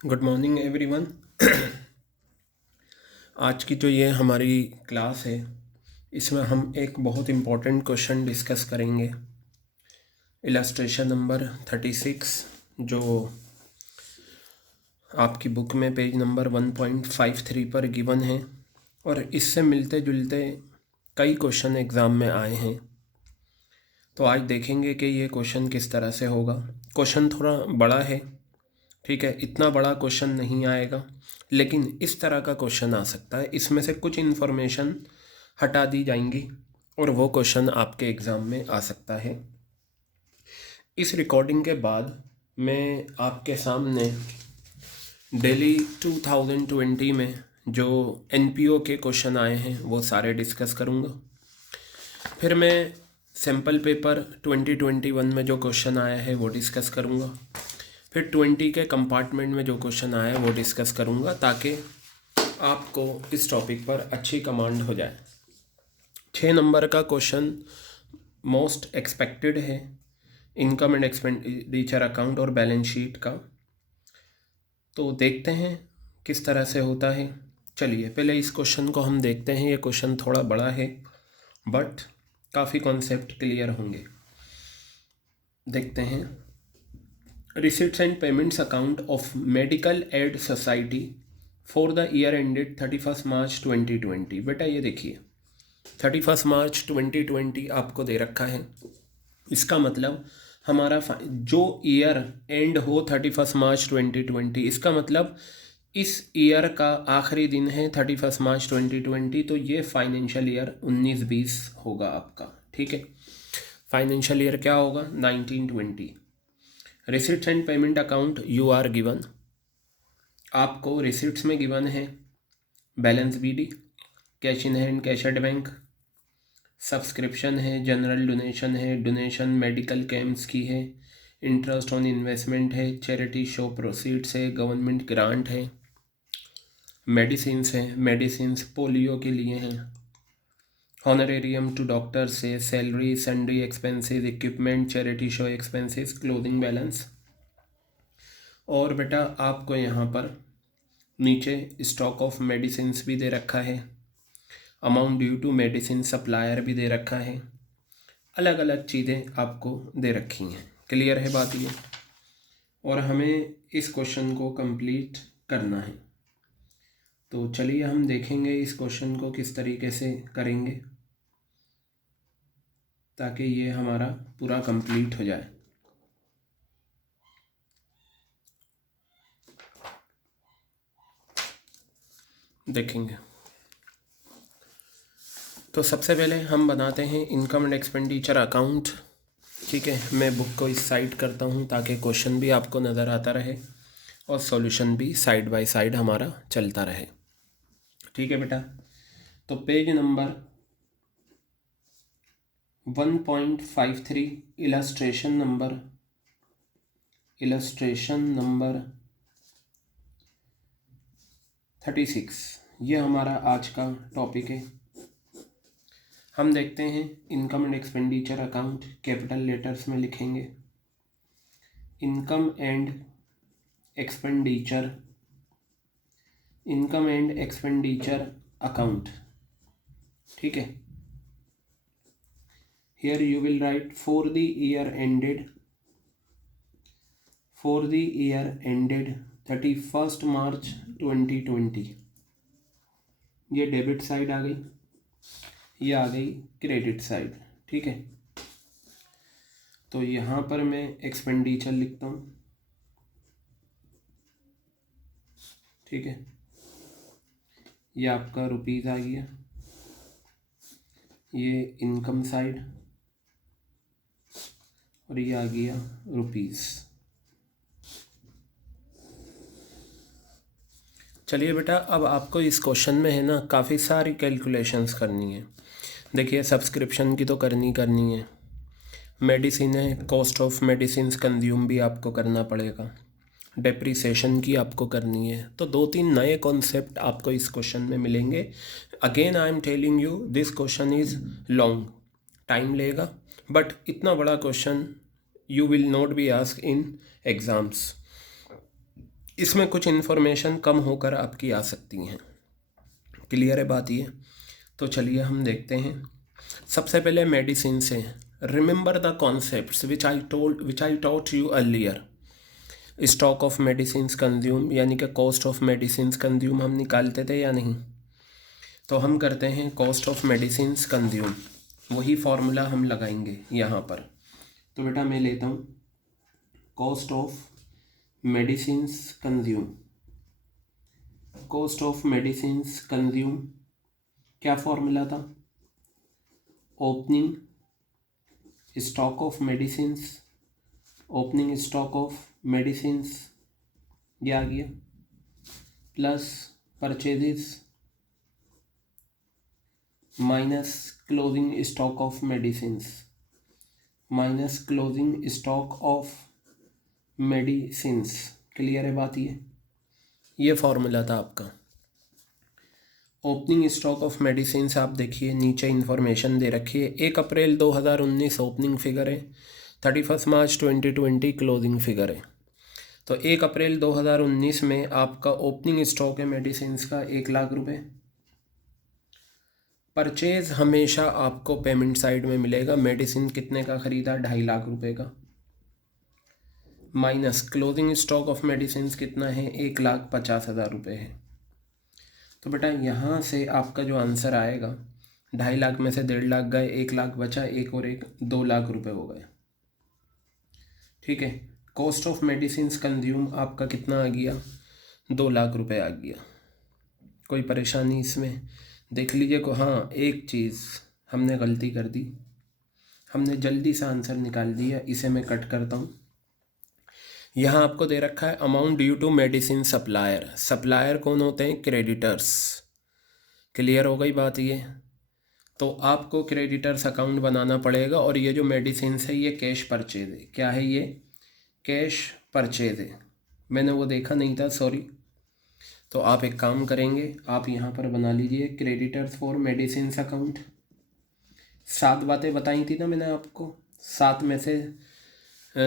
Good morning everyone. आज की जो ये हमारी क्लास है इसमें हम एक बहुत इम्पोर्टेंट क्वेश्चन डिस्कस करेंगे। इलस्ट्रेशन नंबर 36 जो आपकी बुक में पेज नंबर 1.53 पर गिवन है और इससे मिलते जुलते कई क्वेश्चन एग्ज़ाम में आए हैं। तो आज देखेंगे कि ये क्वेश्चन किस तरह से होगा। क्वेश्चन थोड़ा बड़ा है, ठीक है, इतना बड़ा क्वेश्चन नहीं आएगा, लेकिन इस तरह का क्वेश्चन आ सकता है। इसमें से कुछ इन्फॉर्मेशन हटा दी जाएंगी और वो क्वेश्चन आपके एग्ज़ाम में आ सकता है। इस रिकॉर्डिंग के बाद मैं आपके सामने दिल्ली 2020 में जो एनपीओ के क्वेश्चन आए हैं वो सारे डिस्कस करूँगा। फिर मैं सैम्पल पेपर 2021 में जो क्वेश्चन आया है वो डिस्कस करूँगा। फिर 20 के कंपार्टमेंट में जो क्वेश्चन आया है वो डिस्कस करूँगा ताकि आपको इस टॉपिक पर अच्छी कमांड हो जाए। 6 नंबर का क्वेश्चन मोस्ट एक्सपेक्टेड है, इनकम एंड एक्सपेंडिचर अकाउंट और बैलेंस शीट का। तो देखते हैं किस तरह से होता है। चलिए पहले इस क्वेश्चन को हम देखते हैं। ये क्वेश्चन थोड़ा बड़ा है बट काफ़ी कॉन्सेप्ट क्लियर होंगे। देखते हैं। Receipts and payments account of medical aid society for the year ended 31 मार्च 2020। बेटा ये देखिए 31 मार्च 2020 आपको दे रखा है। इसका मतलब हमारा जो ईयर एंड हो 31 मार्च 2020, इसका मतलब इस ईयर का आखिरी दिन है 31 मार्च 2020। तो ये फाइनेंशियल ईयर 19-20 होगा आपका, ठीक है। फाइनेंशियल ईयर क्या होगा? 1920। Receipts and payment account you are given, आपको रिसिट्स में गिवन है balance BD, cash in hand, cash at bank, subscription है, जनरल डोनेशन है, डोनेशन मेडिकल कैंप्स की है, इंटरेस्ट ऑन इन्वेस्टमेंट है, चैरिटी शो प्रोसीड्स है, गवर्नमेंट ग्रांट है, मेडिसिन्स है, मेडिसिन्स पोलियो के लिए हैं, हॉनरेरियम टू डॉक्टर्स है, salary, sundry expenses, equipment, charity show expenses, clothing balance. और बेटा आपको यहाँ पर नीचे स्टॉक ऑफ मेडिसिन्स भी दे रखा है, amount due to medicine supplier भी दे रखा है, अलग अलग चीज़ें आपको दे रखी हैं। क्लियर है बात ये? और हमें इस क्वेश्चन को कंप्लीट करना है। तो चलिए हम देखेंगे इस क्वेश्चन को किस तरीके से करेंगे ताकि ये हमारा पूरा कंप्लीट हो जाए। देखेंगे तो सबसे पहले हम बनाते हैं इनकम एंड एक्सपेंडिचर अकाउंट, ठीक है। मैं बुक को इस साइड करता हूँ ताकि क्वेश्चन भी आपको नज़र आता रहे और सॉल्यूशन भी साइड बाय साइड हमारा चलता रहे, ठीक है बेटा। तो पेज नंबर 1.53 इलस्ट्रेशन नंबर 36 ये हमारा आज का टॉपिक है। हम देखते हैं income and expenditure account, capital letters में लिखेंगे इनकम एंड एक्सपेंडिचर अकाउंट, ठीक है। Here you will write for the year ended 31 मार्च 2020। ये डेबिट साइड आ गई, ये आ गई क्रेडिट साइड, ठीक है। तो यहाँ पर मैं एक्सपेंडिचर लिखता हूँ, ठीक है। ये आपका रुपीज़ आ गया, ये इनकम साइड और ये आ गया रुपीज़। चलिए बेटा अब आपको इस क्वेश्चन में है ना काफ़ी सारी कैलकुलेशंस करनी है। देखिए सब्सक्रिप्शन की तो करनी है, मेडिसिन है, कॉस्ट ऑफ मेडिसिन कंज्यूम भी आपको करना पड़ेगा, डेप्रिसिएशन की आपको करनी है। तो 2-3 नए कॉन्सेप्ट आपको इस क्वेश्चन में मिलेंगे। Again I am telling you this question is long, time लेगा, बट इतना बड़ा question you will not be ask in exams. इसमें कुछ इन्फॉर्मेशन कम होकर आपकी आ सकती हैं। क्लियर है बात ये? तो चलिए हम देखते हैं। सबसे पहले मेडिसिन से remember the concepts which I taught you earlier. Stock of medicine consume यानी कि कॉस्ट ऑफ मेडिसिन कंज्यूम हम निकालते थे या नहीं? तो हम करते हैं कॉस्ट ऑफ मेडिसिन कंज्यूम, वही फॉर्मूला हम लगाएंगे यहाँ पर। तो बेटा मैं लेता हूँ cost of medicine consume. Cost of medicine consume क्या फॉर्मूला था? Opening stock of medicine, opening stock of medicine ये आ गया, plus purchases minus closing stock of medicine, minus closing stock of medicine. Clear है बात? ये फॉर्मूला था आपका। Opening stock of medicine आप देखिए नीचे इन्फॉर्मेशन दे रखी है। 1 अप्रैल 2019 ओपनिंग फिगर है, 31 मार्च 2020 क्लोजिंग फिगर है। तो 1 अप्रैल 2019 में आपका ओपनिंग स्टॉक है मेडिसिन का 1 लाख रुपए। परचेज हमेशा आपको पेमेंट साइड में मिलेगा। मेडिसिन कितने का ख़रीदा? 2.5 लाख रुपए का, minus closing stock of medicine कितना है? 1,50,000 रुपये है। तो बेटा यहाँ से आपका जो आंसर आएगा, 2.5 लाख में से 1.5 लाख गए, 1 लाख बचा, एक और एक 2 लाख रुपए हो गए। ठीक है, कॉस्ट ऑफ मेडिसिन कंज्यूम आपका कितना आ गया? 2 लाख रुपए आ गया। कोई परेशानी इसमें? देख लीजिए को। हाँ, एक चीज़ हमने गलती कर दी, हमने जल्दी से आंसर निकाल दिया। इसे मैं कट करता हूँ। यहाँ आपको दे रखा है amount due to medicine supplier. Supplier कौन होते हैं? क्रेडिटर्स। क्लियर हो गई बात ये? तो आपको क्रेडिटर्स अकाउंट बनाना पड़ेगा। और ये जो मेडिसिन है ये कैश परचेज है। क्या है ये? कैश परचेज है। मैंने वो देखा नहीं था, सॉरी। तो आप एक काम करेंगे, आप यहाँ पर बना लीजिए क्रेडिटर्स फॉर मेडिसिन अकाउंट। 7 बातें बताई थी ना मैंने आपको, 7 में से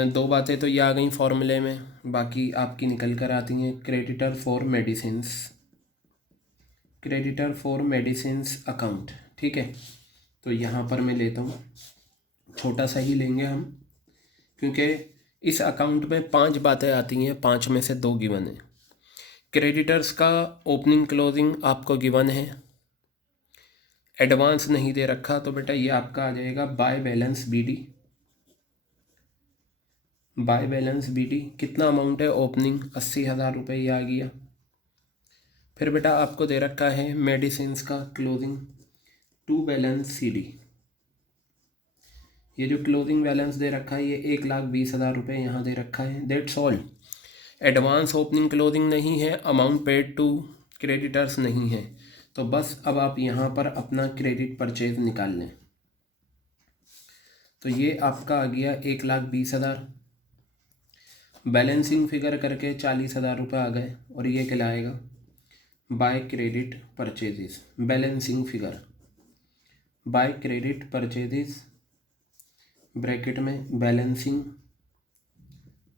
2 बातें तो ये आ गई फॉर्मूले में, बाकी आपकी निकल कर आती हैं। Creditor for medicines, creditor for medicines account. ठीक है, तो यहाँ पर मैं लेता हूँ, छोटा सा ही लेंगे हम, क्योंकि इस अकाउंट में 5 बातें आती हैं, 5 में से 2 गिवन है। क्रेडिटर्स का ओपनिंग क्लोजिंग आपको गिवन है, एडवांस नहीं दे रखा, तो बेटा ये आपका आ जाएगा by balance BD. By balance BD कितना अमाउंट है? ओपनिंग 80,000 रुपये, ये आ गया। फिर बेटा आपको दे रखा है मेडिसिन का क्लोजिंग टू बैलेंस सीडी। ये जो क्लोजिंग बैलेंस दे रखा है ये 1,20,000 रुपये यहाँ दे रखा है। That's all. Advance opening closing नहीं है, अमाउंट पेड टू क्रेडिटर्स नहीं है। तो बस अब आप यहाँ पर अपना क्रेडिट परचेज निकाल लें। तो ये आपका आ गया 1,20,000, बैलेंसिंग फिगर करके 40,000 रुपये आ गए। और ये कहलाएगा by credit purchases. Balancing figure by credit purchases, bracket में बैलेंसिंग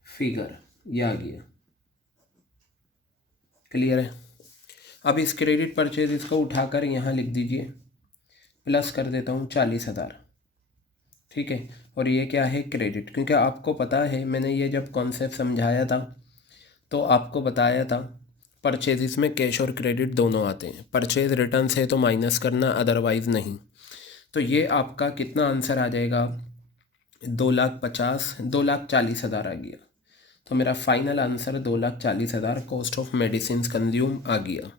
फिगर, ये आ गया। क्लियर है? अब इस क्रेडिट परचेजेस को उठाकर यहाँ लिख दीजिए, प्लस कर देता हूँ 40,000। ठीक है, और ये क्या है? क्रेडिट। क्योंकि आपको पता है मैंने ये जब कॉन्सेप्ट समझाया था तो आपको बताया था परचेजिस में कैश और क्रेडिट दोनों आते हैं। परचेज रिटर्न से तो माइनस करना, अदरवाइज़ नहीं। तो ये आपका कितना आंसर आ जाएगा? 2,40,000 आ गया। तो मेरा final answer 2,40,000 cost of medicine consume आ गया।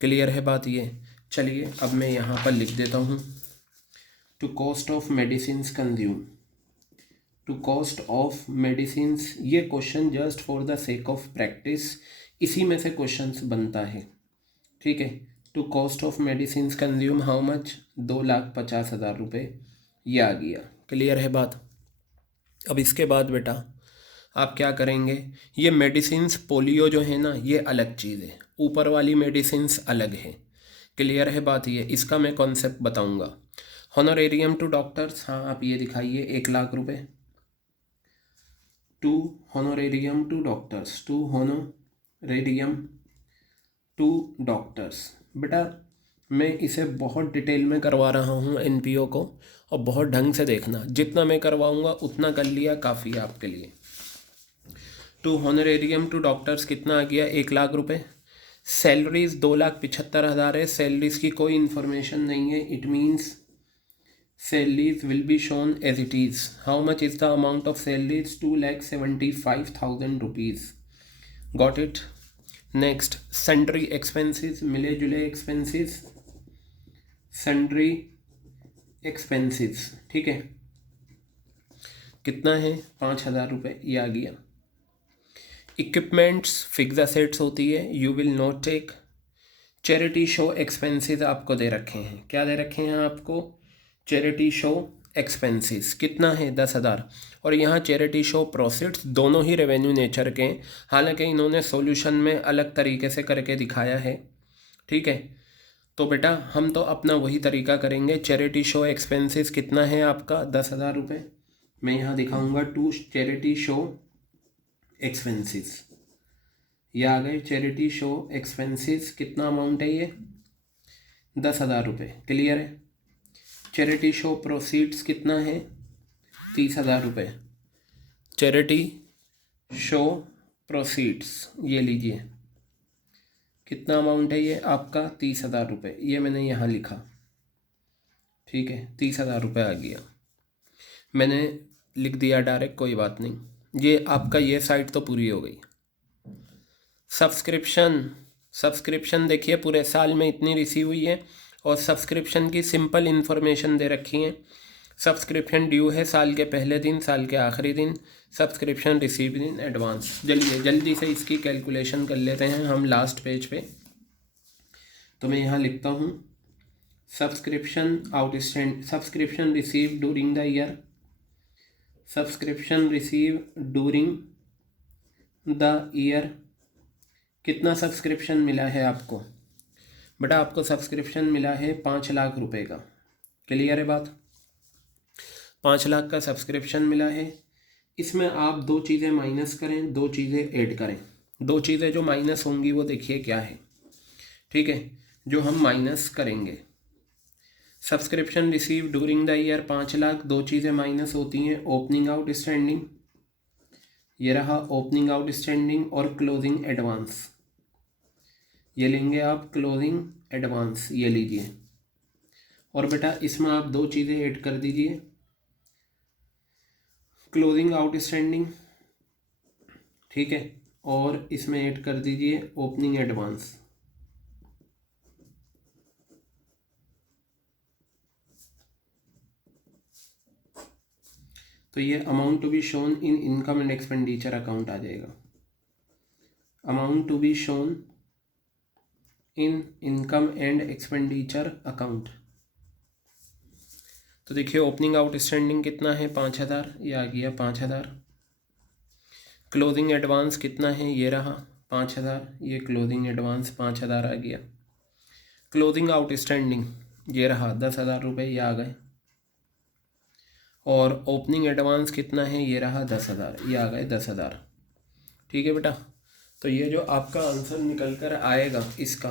क्लियर है बात ये? चलिए अब मैं यहाँ पर लिख देता हूँ to cost of medicine consume, to cost of medicine. ये question just for the sake of practice, इसी में से क्वेश्चंस बनता है। ठीक है, to cost of medicine consume how much? 2,50,000 रुपये, ये आ गया। क्लियर है बात? अब इसके बाद बेटा आप क्या करेंगे, ये मेडिसिन्स पोलियो जो है ना ये अलग चीज़ है, ऊपर वाली मेडिसिन्स अलग है। क्लियर है बात ये? इसका मैं कॉन्सेप्ट बताऊंगा। हॉनोरेरियम टू डॉक्टर्स, हाँ आप ये दिखाइए 1 लाख रुपये। To honorarium to doctors, to radium to doctors. बेटा मैं इसे बहुत डिटेल में करवा रहा हूँ एनपीओ को, और बहुत ढंग से देखना, जितना मैं करवाऊँगा उतना कर लिया काफ़ी है आपके लिए। टू हॉनरेरियम टू डॉक्टर्स कितना आ गया, 1,00,000 रुपये। सैलरीज 2,75,000 है, सैलरीज की कोई इन्फॉर्मेशन नहीं है, it means salaries will be shown as it is. How much is the amount of salaries? 2,75,000 rupees. Got it? Next, sundry expenses, मिले जुले expenses, sundry expenses, ठीक है, कितना है, 5,000 रुपये, ये आ गया। इक्विपमेंट्स फिक्स असेट्स होती है, you will not take. Charity show expenses आपको दे रखे हैं, क्या दे रखे हैं आपको, चैरिटी शो एक्सपेंसेस कितना है, 10,000। और यहाँ चैरिटी शो प्रोसीड्स दोनों ही रेवेन्यू नेचर के हैं, हालांकि इन्होंने सॉल्यूशन में अलग तरीके से करके दिखाया है, ठीक है। तो बेटा हम तो अपना वही तरीका करेंगे। चैरिटी शो एक्सपेंसेस कितना है आपका, 10,000 रुपये। मैं यहाँ दिखाऊंगा टू चैरिटी शो एक्सपेंसेस, ये आ गए चैरिटी शो एक्सपेंसेस, कितना अमाउंट है ये, 10,000 रुपये, क्लियर है। चैरिटी शो प्रोसीड्स कितना है, 30,000 रुपये। चैरिटी शो प्रोसीड्स ये लीजिए, कितना अमाउंट है ये आपका, 30,000 रुपये, ये मैंने यहाँ लिखा, ठीक है, 30,000 रुपये आ गया, मैंने लिख दिया डायरेक्ट, कोई बात नहीं। ये आपका ये साइड तो पूरी हो गई। सब्सक्रिप्शन देखिए पूरे साल में इतनी रिसीव हुई है, और सब्सक्रिप्शन की सिंपल इन्फॉर्मेशन दे रखी है। सब्सक्रिप्शन ड्यू है साल के पहले दिन, साल के आखिरी दिन, सब्सक्रिप्शन रिसीव इन एडवांस। जल्दी से इसकी कैलकुलेशन कर लेते हैं हम लास्ट पेज पे। तो मैं यहाँ लिखता हूँ subscription receive during the year, subscription receive during the year, कितना सब्सक्रिप्शन मिला है आपको, बेटा आपको सब्सक्रिप्शन मिला है 5,00,000 रुपये का, क्लियर है बात, 5,00,000 का सब्सक्रिप्शन मिला है। इसमें आप दो चीज़ें माइनस करें, दो चीज़ें ऐड करें। दो चीज़ें जो माइनस होंगी वो देखिए क्या है, ठीक है, जो हम माइनस करेंगे, subscription receive during the year 5,00,000, दो चीज़ें माइनस होती हैं, ओपनिंग आउट स्टैंडिंग, ये रहा ओपनिंग आउट स्टैंडिंग, और क्लोजिंग एडवांस, ये लेंगे आप क्लोजिंग एडवांस, ये लीजिए। और बेटा इसमें आप दो चीज़ें ऐड कर दीजिए, क्लोजिंग आउटस्टैंडिंग, ठीक है, और इसमें ऐड कर दीजिए ओपनिंग एडवांस। तो ये amount to be shown in income and expenditure account आ जाएगा, amount to be shown in income and expenditure account. तो देखिए ओपनिंग आउटस्टैंडिंग कितना है, 5,000, ये आ गया 5,000। क्लोजिंग एडवांस कितना है, ये रहा 5,000, ये क्लोजिंग एडवांस 5,000 आ गया। क्लोजिंग आउटस्टैंडिंग ये रहा 10,000 रुपये, ये आ गए। और ओपनिंग एडवांस कितना है, ये रहा 10,000, ये आ गए 10,000, ठीक है बेटा। तो ये जो आपका आंसर निकल कर आएगा इसका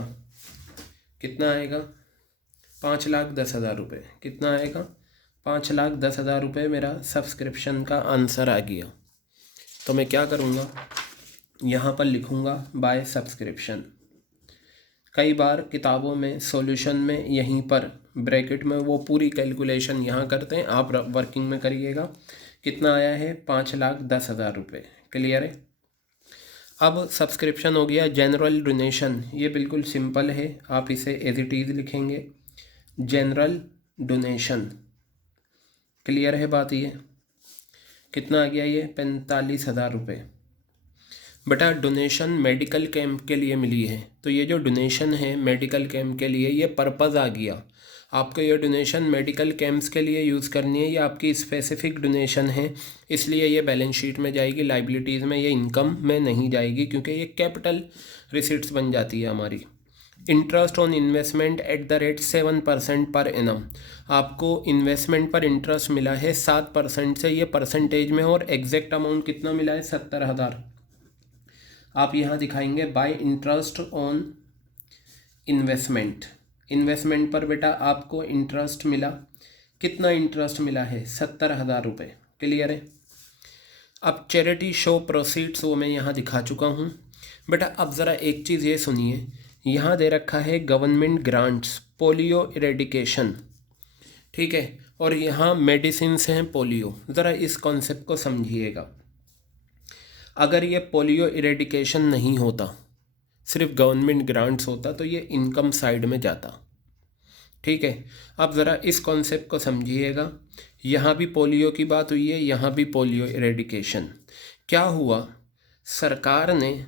कितना आएगा, 5,10,000 रुपये, कितना आएगा, 5,10,000 रुपये मेरा सब्सक्रिप्शन का आंसर आ गया। तो मैं क्या करूँगा, यहाँ पर लिखूँगा बाय सब्सक्रिप्शन। कई बार किताबों में सॉल्यूशन में यहीं पर ब्रैकेट में वो पूरी कैलकुलेशन यहाँ करते हैं, आप वर्किंग में करिएगा। कितना आया है, 5,10,000 रुपये, क्लियर है। अब सब्सक्रिप्शन हो गया जनरल डोनेशन, ये बिल्कुल सिंपल है, आप इसे एज इट इज़ लिखेंगे, जनरल डोनेशन, क्लियर है बात। ये कितना आ गया, ये 45,000 रुपये। बेटा डोनेशन मेडिकल कैंप के लिए मिली है, तो ये जो डोनेशन है मेडिकल कैंप के लिए, ये पर्पज़ आ गया आपको, ये डोनेशन मेडिकल कैंप्स के लिए यूज़ करनी है, ये आपकी स्पेसिफिक डोनेशन है, इसलिए ये बैलेंस शीट में जाएगी, लाइबिलिटीज़ में, ये इनकम में नहीं जाएगी, क्योंकि ये कैपिटल रिसीट्स बन जाती है हमारी। Interest on investment at the rate 7% per annum, आपको इन्वेस्टमेंट पर इंटरेस्ट मिला है 7% से, ये परसेंटेज में, और एग्जैक्ट अमाउंट कितना मिला है, 70,000। आप यहाँ दिखाएंगे bye interest on investment. Investment पर बेटा आपको इंटरेस्ट मिला, कितना इंटरेस्ट मिला है? 70,000 रुपये। क्लियर है? अब चैरिटी शो प्रोसीड्स वो मैं यहाँ दिखा चुका हूँ बेटा। अब ज़रा एक चीज़ ये सुनिए, यहाँ दे रखा है गवर्नमेंट ग्रांट्स पोलियो इरेडिकेशन, ठीक है, और यहाँ मेडिसिन्स हैं पोलियो। ज़रा इस कॉन्सेप्ट को समझिएगा। अगर ये पोलियो इरेडिकेशन नहीं होता, सिर्फ गवर्नमेंट ग्रांट्स होता, तो ये इनकम साइड में जाता, ठीक है। अब ज़रा इस कॉन्सेप्ट को समझिएगा। यहाँ भी पोलियो की बात हुई है, यहाँ भी पोलियो इरेडिकेशन। क्या हुआ, सरकार ने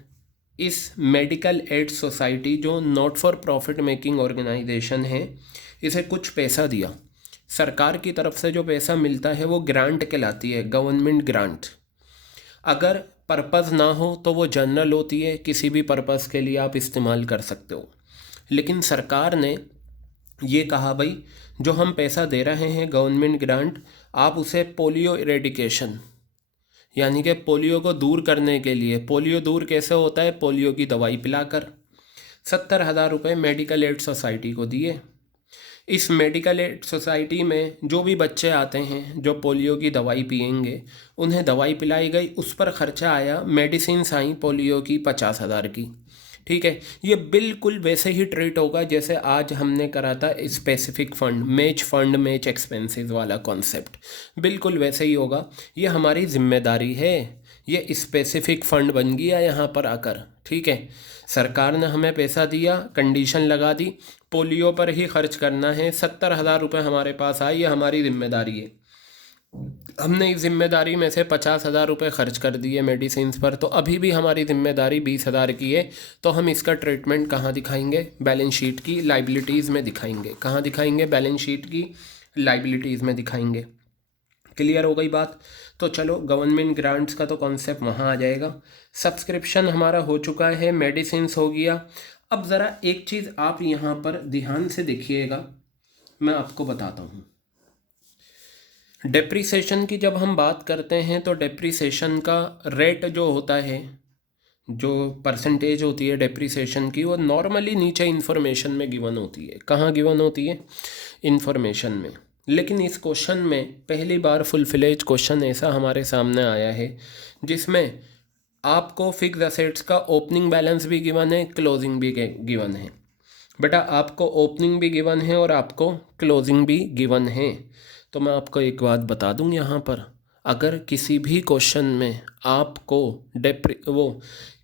इस मेडिकल एड सोसाइटी जो not for profit making organisation है, इसे कुछ पैसा दिया। सरकार की तरफ से जो पैसा मिलता है वो ग्रांट कहलाती है, गवर्नमेंट ग्रांट। अगर पर्पज़ ना हो तो वो जनरल होती है, किसी भी पर्पज़ के लिए आप इस्तेमाल कर सकते हो। लेकिन सरकार ने ये कहा भाई जो हम पैसा दे रहे हैं गवर्नमेंट ग्रांट, आप उसे पोलियो इरेडिकेशन यानी कि पोलियो को दूर करने के लिए, पोलियो दूर कैसे होता है? पोलियो की दवाई पिलाकर 70,000 रुपये मेडिकल एड सोसाइटी को दिए। इस मेडिकल एड सोसाइटी में जो भी बच्चे आते हैं जो पोलियो की दवाई पिएंगे, उन्हें दवाई पिलाई गई, उस पर ख़र्चा आया, मेडिसिन आई पोलियो की 50,000 की, ठीक है। ये बिल्कुल वैसे ही ट्रीट होगा जैसे आज हमने करा था स्पेसिफिक फंड, मैच एक्सपेंसेस वाला कॉन्सेप्ट, बिल्कुल वैसे ही होगा। ये हमारी जिम्मेदारी है, ये स्पेसिफिक फंड बन गया यहाँ पर आकर, ठीक है। सरकार ने हमें पैसा दिया, कंडीशन लगा दी, पोलियो पर ही खर्च करना है, 70,000 रुपये हमारे पास आए, ये हमारी जिम्मेदारी है। हमने इस जिम्मेदारी में से 50,000 रुपये खर्च कर दिए मेडिसिन पर, तो अभी भी हमारी जिम्मेदारी 20,000 की है। तो हम इसका ट्रीटमेंट कहाँ दिखाएंगे? बैलेंस शीट की लाइबिलिटीज़ में दिखाएंगे। कहाँ दिखाएंगे? बैलेंस शीट की लाइबिलिटीज़ में दिखाएंगे। क्लियर हो गई बात? तो चलो, गवर्नमेंट ग्रांट्स का तो कॉन्सेप्ट वहाँ आ जाएगा। सब्सक्रिप्शन हमारा हो चुका है, मेडिसिन्स हो गया। अब ज़रा एक चीज़ आप यहाँ पर ध्यान से देखिएगा, मैं आपको बताता हूँ। डेप्रिसिएशन की जब हम बात करते हैं तो डेप्रिसिएशन का रेट जो होता है, जो परसेंटेज होती है डेप्रिसिएशन की, वो नॉर्मली नीचे इन्फॉर्मेशन में गिवन होती है। कहाँ गिवन होती है? इन्फॉर्मेशन में। लेकिन इस क्वेश्चन में पहली बार फुल फ्लेज क्वेश्चन ऐसा हमारे सामने आया है जिसमें आपको फिक्स असेट्स का ओपनिंग बैलेंस भी गिवन है, क्लोजिंग भी गिवन है। बेटा आपको ओपनिंग भी गिवन है और आपको क्लोजिंग भी गिवन है। तो मैं आपको एक बात बता दूं यहाँ पर, अगर किसी भी क्वेश्चन में आपको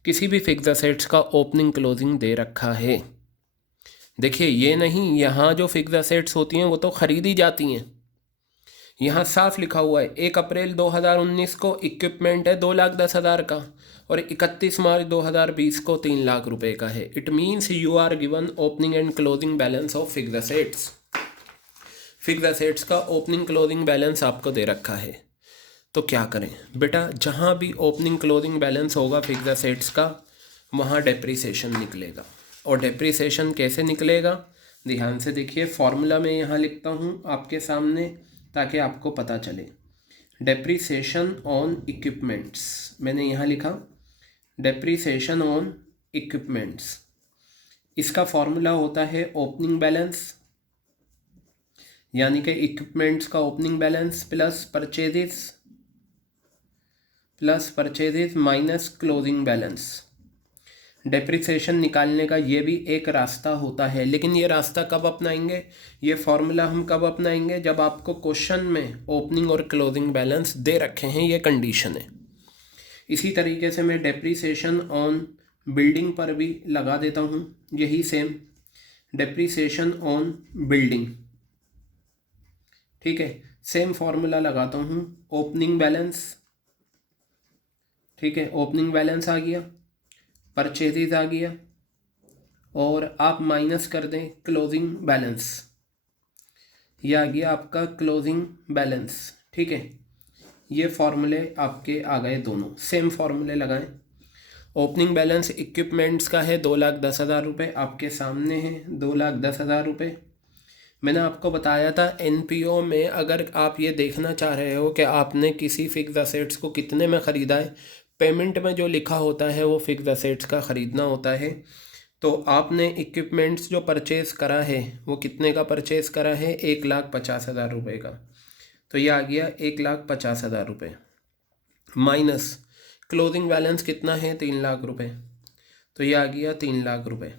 किसी भी फिक्स असेट्स का ओपनिंग क्लोजिंग दे रखा है, देखिए ये नहीं, यहाँ जो फिक्स असेट्स होती हैं वो तो ख़रीदी जाती हैं। यहाँ साफ लिखा हुआ है 1 अप्रैल 2019 को इक्विपमेंट है 2,10,000 का और 31 मार्च 2020 को 3 लाख रुपए का है। It means you are given opening and closing balance of fix assets. Fix assets का ओपनिंग क्लोजिंग बैलेंस आपको दे रखा है। तो क्या करें बेटा, जहाँ भी ओपनिंग क्लोजिंग बैलेंस होगा फिक्स असेट्स का, वहाँ डेप्रिसिएशन निकलेगा। और डेप्रिसिएशन कैसे निकलेगा? ध्यान से देखिए, फॉर्मूला मैं यहाँ लिखता हूँ आपके सामने ताकि आपको पता चले। डेप्रिसिएशन ऑन इक्विपमेंट्स, मैंने यहाँ लिखा डेप्रिसिएशन ऑन इक्विपमेंट्स। इसका फॉर्मूला होता है ओपनिंग बैलेंस, यानी कि इक्विपमेंट्स का opening balance plus purchases minus closing balance. Depreciation निकालने का ये भी एक रास्ता होता है, लेकिन ये रास्ता कब अपनाएंगे, ये फॉर्मूला हम कब अपनाएंगे? जब आपको क्वेश्चन में ओपनिंग और क्लोजिंग बैलेंस दे रखे हैं, ये कंडीशन है। इसी तरीके से मैं डेप्रिसिएशन ऑन बिल्डिंग पर भी लगा देता हूँ, यही सेम डेप्रिसिएशन ऑन बिल्डिंग, ठीक है, सेम फॉर्मूला लगाता हूँ। ओपनिंग बैलेंस, ठीक है, ओपनिंग बैलेंस आ गया, परचेजेज आ गया, और आप माइनस कर दें क्लोजिंग बैलेंस, यह आ गया आपका क्लोजिंग बैलेंस, ठीक है। ये फॉर्मूले आपके आ गए, दोनों सेम फॉर्मूले लगाएं। ओपनिंग बैलेंस इक्विपमेंट्स का है 2,10,000 रुपये, आपके सामने है 2,10,000 रुपये। मैंने आपको बताया था एनपीओ में अगर आप ये देखना चाह रहे हो कि आपने किसी फिक्स असेट्स को कितने में ख़रीदा है, पेमेंट में जो लिखा होता है वो फिक्स असेट्स का ख़रीदना होता है। तो आपने इक्विपमेंट्स जो परचेज़ करा है वो कितने का परचेज़ करा है, 1,50,000 रुपये का। तो ये आ गया 1,50,000 रुपये माइनस क्लोजिंग बैलेंस कितना है, 3 लाख रुपये। तो ये आ गया 3 लाख रुपये।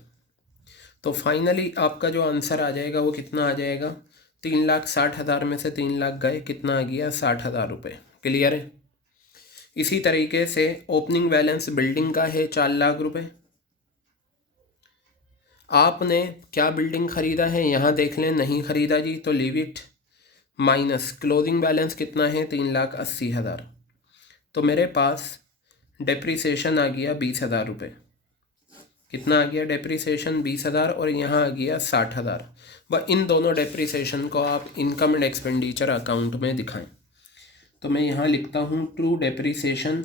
तो फाइनली आपका जो आंसर आ जाएगा वो कितना आ जाएगा, 3,60,000 में से 3 लाख गए, कितना आ गया, 60,000 रुपये। क्लियर है। इसी तरीके से ओपनिंग बैलेंस बिल्डिंग का है 4 लाख रुपये। आपने क्या बिल्डिंग ख़रीदा है यहाँ देख लें, नहीं ख़रीदा जी तो leave it, minus closing balance कितना है, 3,80,000। तो मेरे पास डेप्रीसिएशन आ गया 20,000 रुपये। कितना आ गया डेप्रीसिएशन, 20,000, और यहाँ आ गया 60,000। व इन दोनों डेप्रीसिएशन को आप इनकम एंड एक्सपेंडिचर अकाउंट में दिखाएं। तो मैं यहाँ लिखता हूँ ट्रू डेप्रीसिएशन,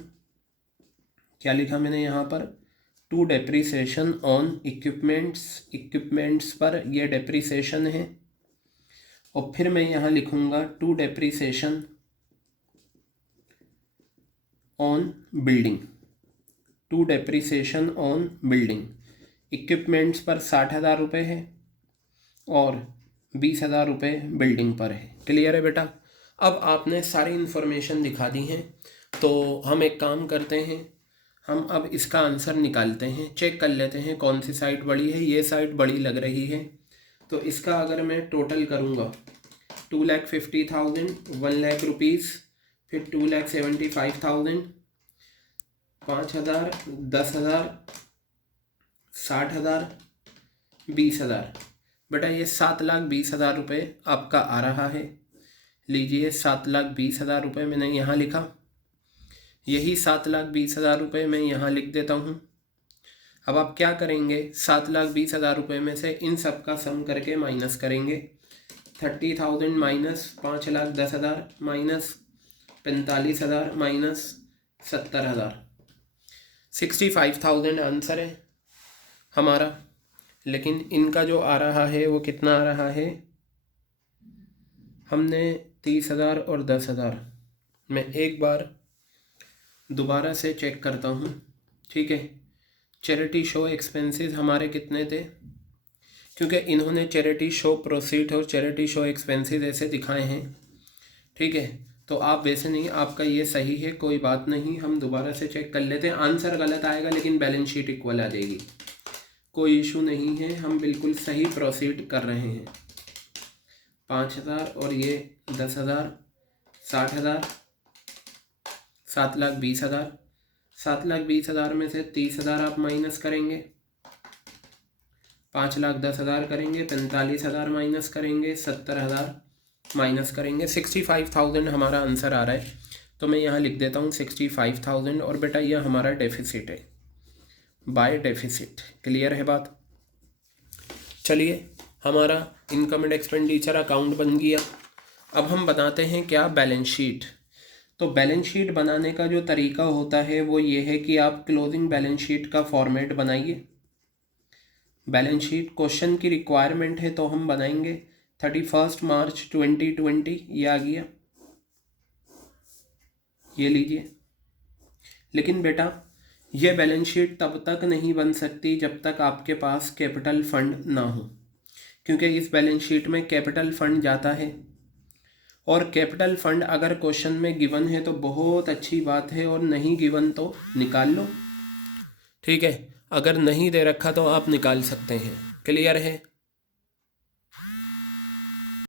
क्या लिखा मैंने यहाँ पर, टू डेप्रीसिएशन ऑन इक्विपमेंट्स पर ये डेप्रीसिएशन है। और फिर मैं यहाँ लिखूँगा to depreciation on building, to depreciation on building. Equipments पर 60,000 रुपये है और 20,000 रुपये बिल्डिंग पर है। क्लियर है बेटा। अब आपने सारी इन्फॉर्मेशन दिखा दी है, तो हम एक काम करते हैं, हम अब इसका आंसर निकालते हैं, चेक कर लेते हैं कौन सी साइड बड़ी है। ये साइड बड़ी लग रही है, तो इसका अगर मैं टोटल करूँगा 2,50,000, 1 लाख रुपीज़, फिर 2,75,000, 5,000, 10,000, 60,000, 20,000। बेटा ये 7,20,000 रुपये आपका आ रहा है। लीजिए 7,20,000 रुपये मैंने यहाँ लिखा, यही 7,20,000 रुपये मैं यहाँ लिख देता हूँ। अब आप क्या करेंगे, 7,20,000 रुपये में से इन सब का सम करके माइनस करेंगे। 30,000 माइनस 5,10,000 माइनस 45,000 माइनस 70,000, 65,000 आंसर है हमारा। लेकिन इनका जो आ रहा है वो कितना आ रहा है, हमने 30,000 और 10,000, मैं एक बार दोबारा से चेक करता हूँ, ठीक है। चैरिटी शो एक्सपेंसेस हमारे कितने थे, क्योंकि इन्होंने चैरिटी शो प्रोसीड और चैरिटी शो एक्सपेंसेस ऐसे दिखाए हैं, ठीक है। तो आप वैसे नहीं, आपका ये सही है, कोई बात नहीं, हम दोबारा से चेक कर लेते हैं। आंसर गलत आएगा लेकिन बैलेंस शीट इक्वल आ जाएगी, कोई इशू नहीं है, हम बिल्कुल सही प्रोसीड कर रहे हैं। 5,000 और ये 10,000, 60,000, 7,20,000, 7,20,000 में से 30,000 आप माइनस करेंगे, 5,10,000 करेंगे, 45,000 माइनस करेंगे, 70,000 माइनस करेंगे, 65,000 हमारा आंसर आ रहा है। तो मैं यहाँ लिख देता हूँ 65,000, और बेटा यह हमारा डेफिसिट है, बाय डेफिसिट। क्लियर है बात। चलिए हमारा इनकम एंड एक्सपेंडिचर अकाउंट बन गया। अब हम बनाते हैं क्या, बैलेंस शीट। तो बैलेंस शीट बनाने का जो तरीका होता है वो ये है कि आप क्लोजिंग बैलेंस शीट का फॉर्मेट बनाइए। बैलेंस शीट क्वेश्चन की रिक्वायरमेंट है तो हम बनाएंगे। 31 मार्च 2020 ये आ गया, ये लीजिए। लेकिन बेटा ये बैलेंस शीट तब तक नहीं बन सकती जब तक आपके पास कैपिटल फंड ना हो, क्योंकि इस बैलेंस शीट में कैपिटल फंड जाता है, और कैपिटल फंड अगर क्वेश्चन में गिवन है तो बहुत अच्छी बात है, और नहीं गिवन तो निकाल लो, ठीक है। अगर नहीं दे रखा तो आप निकाल सकते हैं। क्लियर है।